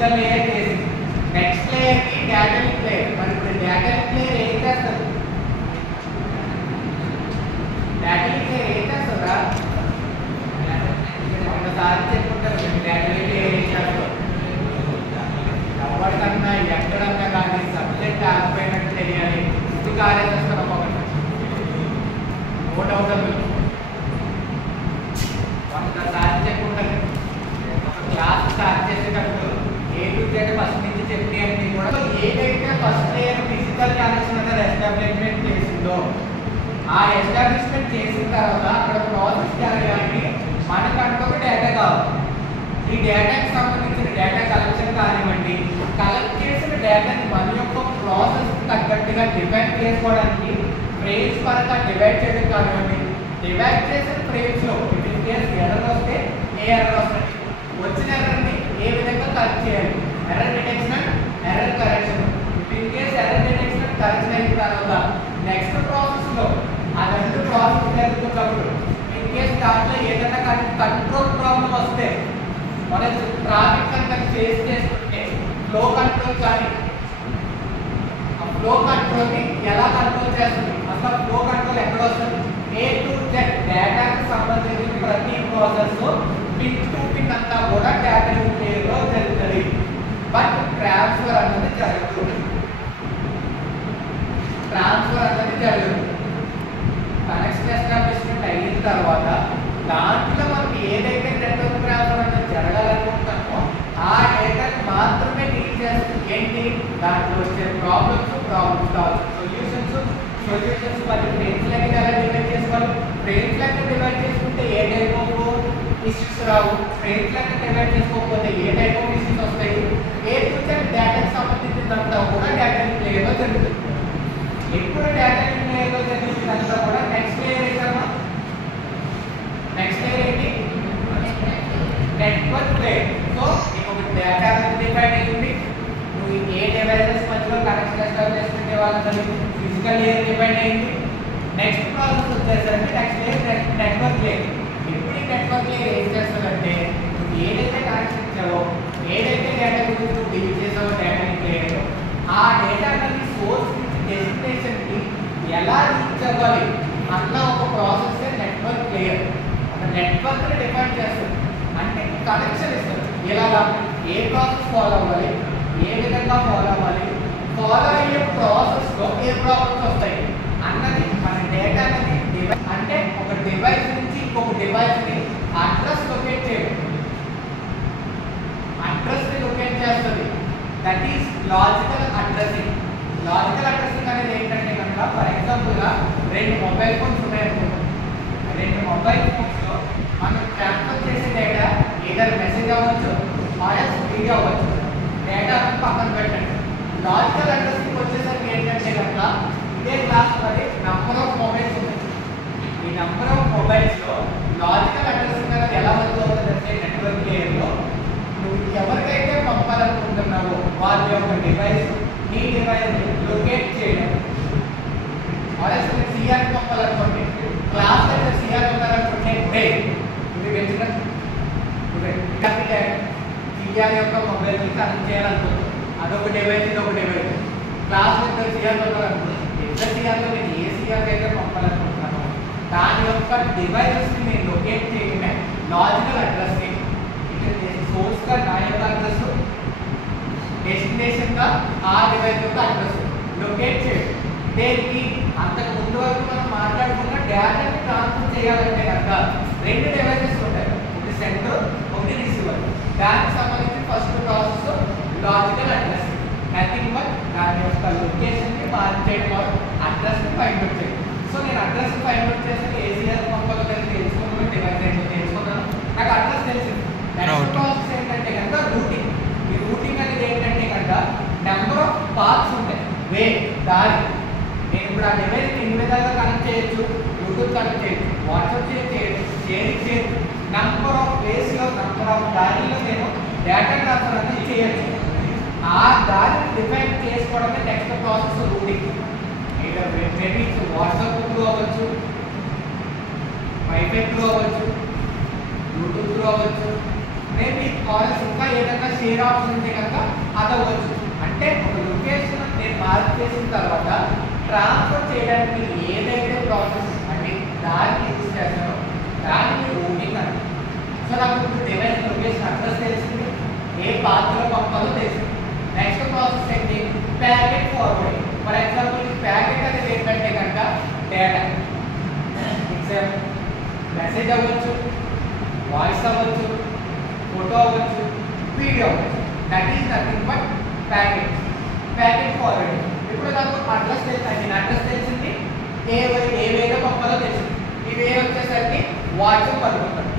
Physical layer చేసింది. Next layer కి data link layer. మరి ఇప్పుడు డేటా లింక్ లేయర్ ఏం చేస్తుంది? డేటా లింక్ లేయర్ ఏం చేస్తుందా? ఒకసారి చెప్పుకుంటారు డేటా లింక్ లేయర్ ఏం చేస్తారు. ఎవరికన్నా ఎక్కడన్నా కానీ సబ్జెక్ట్ ఆగిపోయినట్టు తెలియాలి. ఇది కార్యదర్శనం ఒకటి నోట్ అవుతుంది. ఒకసారి చెప్పుకుంటారు ఒక క్లాస్ స్టార్ట్ చేసేటప్పుడు ఏ టు జెడ్ ఫస్ట్ నుంచి చెప్పినవి కూడా ఏదైతే ఫస్ట్ లేయర్ ఫిజికల్ కనెక్షన్ అనేది ఎస్టాబ్లిష్మెంట్ చేసిందో ఆ ఎస్టాబ్లిష్మెంట్ చేసిన తర్వాత అక్కడ ప్రాసెస్ జరగాలని మనకంటూ ఒక డేటా కావాలి. ఈ డేటాకి సంబంధించిన డేటా కలెక్షన్ కానివ్వండి, కలెక్ట్ చేసిన డేటాని మన యొక్క ప్రాసెస్ తగ్గట్టుగా డివైడ్ చేసుకోవడానికి ఫ్రేమ్స్ పరంగా డివైడ్ చేయడం కానివ్వండి, డివైడ్ చేసిన ఫ్రేమ్స్ లో ఇన్ కేస్ ఎర్రర్ వస్తే ఏ ఎర్రర్ వస్తుంది, వచ్చిన ఎర్రర్ని ఏ విధంగా కరెక్ట్ చేయాలి, error detection, error correction. In case error detection correction అయిన తర్వాత నెక్స్ట్ ప్రాసెస్ లో ఆ రెండు ప్రాసెస్ జరుగుతున్నప్పుడు ఇన్ కేస్ దాంట్లో ఏదైనా కంట్రోల్ ప్రాబ్లం వస్తే మన ట్రాఫిక్ కనుక చేసి చేసుకుంటే ఫ్లో కంట్రోల్ కానీ ఆ ఫ్లో కంట్రోల్ని ఎలా కంట్రోల్ చేస్తుంది, అసలు ఫ్లో కంట్రోల్ ఎక్కడ వస్తుంది? ఏ టు జెడ్ డేటాకి సంబంధించిన ప్రతి ప్రాసెస్ పిన్ టు పిన్ అంతా కూడా డేటా లో జరుగుతుంది. బట్ ట్రాన్స్ఫర్ అన్నది జరుగుతుంది. ట్రాన్స్ఫర్ అన్నది జరుగుతుంది. కనెక్షన్ ఎస్టాబ్లిష్మెంట్ అయిన తర్వాత దాంట్లో మనకి ఏదైతే నెట్వర్క్ ట్రాన్స్ఫర్ అనేది జరగాలనుకుంటామో ఆ డేటాని మాత్రమే డీల్ చేస్తుంది. ఏంటి దాంట్లో వచ్చే ప్రాబ్లమ్స్ సొల్యూషన్స్ మరి ఫ్రేమ్స్ లెక్క ఎలా డివైడ్ చేసుకోవాలి? ఫ్రేమ్స్ లెక్క డివైడ్ చేసుకుంటే ఏ టైప్ ఆఫ్ ఇష్యూస్ రావు, ఫ్రేమ్స్ లెక్క డివైడ్ చేసుకోకపోతే ఏ టైప్ ఆఫ్ ఇష్యూస్ వస్తాయి. ఏ టు జెడ్ డేటాకి సంబంధించినంతా కూడా డేటా లింక్ లేయర్లో జరుగుతుంది. ఎప్పుడు డేటా లింక్ లేయర్లో జరుగుతుందంతా కూడా నెక్స్ట్ లేయర్ ఏంటమ్మా? నెక్స్ట్ లేయర్ ఏంటి? Network layer. సో నీకు ఒక డేటా డివైడ్ అయ్యింది, నువ్వు ఏ డివైసెస్ మధ్యలో కనెక్షన్ ఎస్టాబ్లిష్మెంట్ ఇవ్వాలని ఫిజికల్ లేయర్ డివైడ్ అయింది. నెక్స్ట్ ప్రాసెస్ వచ్చేసరికి నెక్స్ట్ లేయర్ నెట్వర్క్ లేయర్. ఇప్పుడు ఈ నెట్వర్క్ లేయర్ ఏం చేస్తుందంటే నువ్వు ఏదైతే కనెక్షన్ ఇచ్చావో, ఏదైతే డేటా గురించి నువ్వు డీల్ చేసావో డేటా లింక్ లేయర్, ఆ డేటా అనేది సోర్స్ నుంచి డెస్టినేషన్ కి ఎలా రీచ్ అవ్వాలి అన్న ఒక ప్రాసెస్ నెట్వర్క్ లేయర్. ఒక నెట్వర్క్ ని డిఫైన్ చేస్తుంది. అంటే కనెక్షన్ ఇస్తుంది. ఎలాగా ఏ ప్రాసెస్ ఫాలో అవ్వాలి, ఏ విధంగా ఫాలో అవ్వాలి, ఫాలో అయ్యే ప్రాసెస్ లో ఏ ప్రాబ్లమ్స్ వస్తాయి అన్నది మన డేటా అనేది అంటే ఒక డివైస్ నుంచి ఇంకొక డివైస్ ని అడ్రస్ లొకేట్ చేయడం, అడ్రస్ ని లొకేట్ చేస్తుంది. That is logical addressing. Logical addressing అనేది ఏంటంటే కనుక ఫర్ ఎగ్జాంపుల్ గా రెండు మొబైల్ ఫోన్స్ ఉన్నాయనుకుంటాం. రెండు మొబైల్ ఫోన్స్ లో మనం ట్రాన్స్ఫర్ చేసే డేటా ఏదైనా మెసేజ్ అవ్వచ్చు, ఆర్ఎస్ వీడియో అవ్వచ్చు. డేటా పక్కన పెట్టండి. లాజికల్ అడ్రసింగ్ వచ్చేసరికి ఏంటంటే కనుక ఇదే క్లాస్ మరి నంబర్ ఆఫ్ మొబైల్స్ ఉన్నాయి. ఈ నంబర్ ఆఫ్ మొబైల్స్ లో లాజికల్ అడ్రసింగ్ అనేది ఎలా అవుతుందంటే నెట్వర్క్ లేయర్ లో నువ్వు ఎవరికైతే పంపాలనుకుంటున్నావో వాళ్ళ యొక్క డివైస్ నీ డివైస్ లొకేట్ చేయడం. ఆర్ఎస్ సిఆర్ పంపాలనుకోండి, క్లాస్ దగ్గర సిఆర్ ఉన్నారనుకుంటే ఇది వెంటనే సిఆర్ యొక్క మొబైల్ ని కనెక్ట్ చేయాలనుకుంటున్నాను. అదొక డివైస్, ఇదొక డివైస్. క్లాస్ దగ్గర సిఆర్ ఉన్నారనుకుంటున్నాను. ఇద్దరు సిఆర్లో నేను ఏ సిఆర్ అయితే పంపాలనుకుంటున్నాను దాని యొక్క డివైసెస్ ని నేను లొకేట్ చేయడమే లాజికల్ అడ్రసింగ్. సోర్స్ గా నా యొక్క అడ్రస్, డెస్టినేషన్ గా ఆ డివైస్ యొక్క అడ్రస్ లొకేట్ చేయడం. దేనికి అంతకు ముందు వరకు మనం మాట్లాడుకున్న డేటాని ట్రాన్స్ఫర్ చేయాలంటే కనుక రెండు డివైసెస్ ఉంటాయి, ఒకటి సెంటర్, ఒకటి రిసీవర్. దానికి సంబంధించి first process logical addressing. Nothing but దాని యొక్క లొకేషన్ ని మార్క్ చేయడం, అడ్రస్ ని ఫైండ్ అవుట్ చేయడం. సో నేను అడ్రస్ ని ఫైండ్ అవుట్ చేసి ఏసీఆర్ పంపాలో తెలుసుకున్నాను, డివైస్ ఏంటో తెలుసుకున్నాను, నాకు అడ్రస్ తెలిసింది. నెక్స్ట్ ప్రాసెస్ ఏంటంటే కనుక రూటింగ్. ఈ రూటింగ్ అనేది ఏంటంటే కనుక నెంబర్ ఆఫ్ పాత్స్ ఉంటాయి, వే దారి. నేను ఇప్పుడు ఆ డివైస్ ఎన్ని విధాలుగా కనెక్ట్ చేయొచ్చు, బ్లూటూత్ కనెక్ట్ చేయొచ్చు, వాట్సాప్ చేయొచ్చు, షేరింగ్ చేయొచ్చు. నెంబర్ ఆఫ్ వేస్ లో, నెంబర్ ఆఫ్ దారిలో నేను డేటా ట్రాన్స్ఫర్ అనేది చేయొచ్చు. ఆ దారిని డిఫైన్ చేసుకోవడమే next process routing. Maybe WhatsApp through అవ్వచ్చు, వైఫై త్రూ అవ్వచ్చు, బ్లూటూత్ త్రూ అవ్వచ్చు, మేబీ కాల్స్ ఇంకా ఏదైనా షేర్ ఆప్షన్ ఉంటే కనుక అది అవ్వచ్చు. అంటే ఒక లొకేషన్ నేను మార్క్ చేసిన తర్వాత ట్రాన్స్ఫర్ చేయడానికి ఏదైతే ప్రాసెస్ అంటే దాన్ని యూజ్ చేస్తానో దాన్ని రూటింగ్ అంటే. సో నాకు ఇప్పుడు డివైస్ లొకేషన్ అడ్రస్ తెలిసింది, ఏ పాత్రలో పంపాలో తెలిసింది. నెక్స్ట్ ప్రాసెస్ ఏంటి? Packet forwarding. ఫర్ ఎగ్జాంపుల్ ఈ ప్యాకెట్ అనేది ఏంటంటే కనుక డేటా, మెసేజ్ అవ్వచ్చు, వాయిస్ అవ్వచ్చు, ఫోటో అవ్వచ్చు, వీడియో అవ్వచ్చు. That is nothing but packet. Packet forwarding. ఇప్పుడు నాకు అడ్రస్ తెలిసింది, అడ్రస్ తెలిసింది, ఏవేగా పంపాలో తెలిసింది. ఇవి వచ్చేసరికి వాట్సాప్ అనుకుంటాను,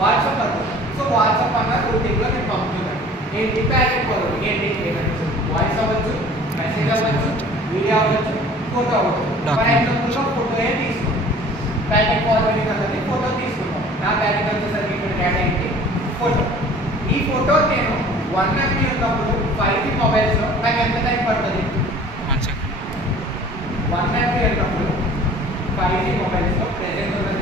వాట్సాప్ అనుకుంటాను. సో వాట్సాప్ అన్న రూటింగ్లో నేను పంపుతున్నాను. ఏంటి ప్యాకెట్ ఫార్వర్డింగ్? ఏంటి వాయిస్ అవ్వచ్చు, మెసేజ్ అవ్వచ్చు, వీడియో అవ్వచ్చు, ఫోటో అవ్వచ్చు. ఫర్ ఎగ్జాంపుల్గా ఫోటోయే తీసుకుంటాం. ప్యాకెట్ ఫార్వర్డింగ్ అన్నది ఫోటో తీసుకుంటాం. నా ప్యాకెట్ వచ్చేసరికి ఇక్కడ డేటా ఏంటి? ఫోటో. ఈ ఫోటో నేను 1 MB ఉన్నప్పుడు 5G మొబైల్స్లో నాకు ఎంత టైం పడుతుంది? 1 MB ఉన్నప్పుడు 5G మొబైల్స్లో ప్రెజెంట్ ఉన్న